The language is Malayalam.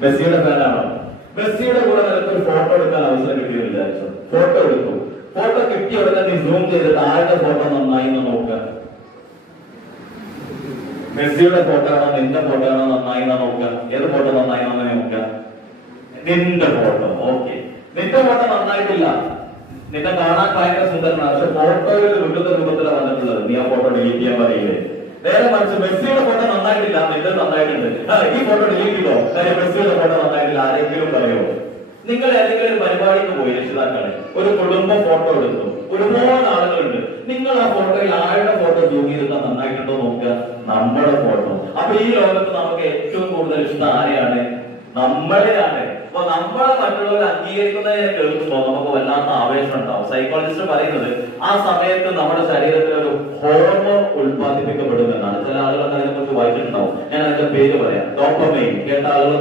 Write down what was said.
മെസ്സിയുടെ ഫാനാണോ? മെസ്സിയുടെ കൂടെ നിനക്കൊരു ഫോട്ടോ എടുക്കാൻ അവസരം കിട്ടിയെന്ന് വിചാരിച്ചു. ഫോട്ടോ എടുത്തു. ഫോട്ടോ കിട്ടിയ ഉടനെ നീ സൂം ചെയ്തിട്ട് ആരുടെ ഫോട്ടോ നന്നായി എന്ന് നോക്കുക. മെസ്സിയുടെ ഫോട്ടോ ആണോ നിന്റെ ഫോട്ടോ ആണോ നന്നായി എന്ന് നോക്കുക. ഏത് ഫോട്ടോ നന്നായി എന്ന് നോക്കുക? നിന്റെ ഫോട്ടോ. ഓക്കെ, നിന്റെ ഫോട്ടോ നന്നായിട്ടില്ല, നിന്നെ കാണാൻ ഭയങ്കര സുന്ദരനാണ്, പക്ഷെ ഫോട്ടോയിൽ വിട്ടുന്ന രൂപത്തിലാണ് വന്നിട്ടുള്ളത്. നീ ആ ഫോട്ടോ ഡിലീറ്റ് ചെയ്യാൻ പറയില്ലേ? നേരെ മറിച്ച് മെസ്സിയുടെ ഫോട്ടോ നന്നായിട്ടില്ല, നിന്റെ നന്നായിട്ടുണ്ട്, ഈ ഫോട്ടോ ഡിലീറ്റ് ചെയ്തോ, കാര്യം മെസ്സിയുടെ ഫോട്ടോ നന്നായിട്ടില്ല, ആരെങ്കിലും പറയുമോ? നിങ്ങൾ ഏതെങ്കിലും ഒരു പരിപാടിക്ക് പോയി, രക്ഷിതാക്കളെ ഒരു കുടുംബ ഫോട്ടോ എടുത്തു, ഒരുപാട് ആളുകളുണ്ട്, നിങ്ങൾ ആ ഫോട്ടോയിൽ ആരുടെ ഫോട്ടോ സൂം ചെയ്തിട്ട് നന്നായിട്ടുണ്ടോ നോക്കുക? നമ്മുടെ ഫോട്ടോ. അപ്പൊ ഈ ലോകത്ത് നമുക്ക് ഏറ്റവും കൂടുതൽ ഇഷ്ടം ആരെയാണ്? നമ്മളെയാണ്. അപ്പൊ നമ്മളെ മറ്റുള്ളവർ അംഗീകരിക്കുന്നതിനെ കേൾക്കുമ്പോൾ നമുക്ക് വല്ലാത്ത ആവേശം ഉണ്ടാവും. സൈക്കോളജിസ്റ്റ് പറയുന്നത് ആ സമയത്ത് നമ്മുടെ ശരീരത്തിൽ ഒരു ഹോർമോൺ ഉത്പാദിപ്പിക്കപ്പെടുമെന്നാണ്. ചില ആളുകൾ അതിനെ കുറിച്ച് വായിച്ചിട്ടുണ്ടാവും. ഞാൻ അതിന്റെ പേര് പറയാം. ഡോപ്പമൈൻ കേട്ട ആളുകൾ